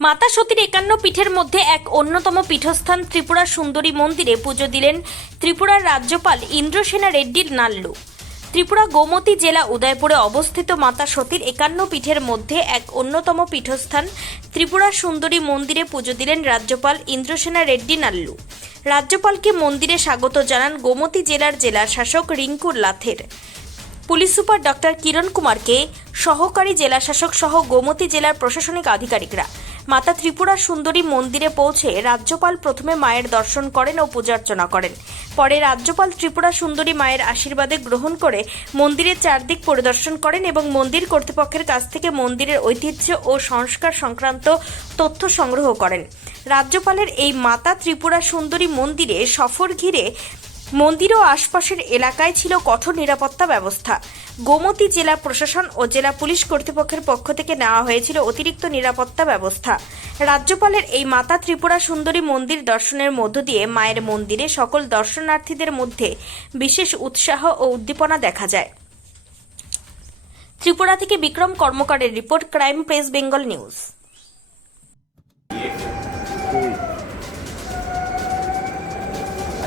মাতা সতীর একান্ন পীঠের মধ্যে এক অন্যতম পীঠস্থান ত্রিপুরা সুন্দরী মন্দিরে পুজো দিলেন ত্রিপুরার রাজ্যপাল ইন্দ্রসেনা রেড্ডির নাল্লু। ত্রিপুরা গোমতী জেলা উদয়পুরে অবস্থিত মাতা সতীর একান্ন পীঠের মধ্যে এক অন্যতম পীঠস্থান ত্রিপুরা সুন্দরী মন্দিরে পুজো দিলেন রাজ্যপাল ইন্দ্রসেনা রেড্ডি নাল্লু। রাজ্যপালকে মন্দিরে স্বাগত জানান গোমতী জেলার জেলা শাসক রিঙ্কুর লাথের। পুলিশ সুপার ডক্টর কিরণ কুমারকে সহকারী জেলাশাসক সহ গোমতী জেলার প্রশাসনিক আধিকারিকরা মাতা ত্রিপুরা সুন্দরী মন্দিরে পৌঁছে রাজ্যপাল প্রথমে মায়ের দর্শন করেন ও পূজার্চনা করেন। পরে রাজ্যপাল ত্রিপুরা সুন্দরী মায়ের আশীর্বাদে গ্রহণ করে মন্দিরের চারদিক পরিদর্শন করেন এবং মন্দির কর্তৃপক্ষের কাছ থেকে মন্দিরের ঐতিহ্য ও সংস্কার সংক্রান্ত তথ্য সংগ্রহ করেন। রাজ্যপালের এই মাতা ত্রিপুরা সুন্দরী মন্দিরে সফর ঘিরে মন্দির ও আশপাশের এলাকায় ছিল কঠোর নিরাপত্তা ব্যবস্থা। গোমতী জেলা প্রশাসন ও জেলা পুলিশ কর্তৃপক্ষের পক্ষ থেকে নেওয়া হয়েছিল অতিরিক্ত নিরাপত্তা ব্যবস্থা। রাজ্যপালের এই মাতা ত্রিপুরা সুন্দরী মন্দির দর্শনের মধ্য দিয়ে মায়ের মন্দিরে সকল দর্শনার্থীদের মধ্যে বিশেষ উৎসাহ ও উদ্দীপনা দেখা যায়। ত্রিপুরা থেকে Bikram কর্মকারের report, crime press, Bengal news.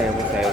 I am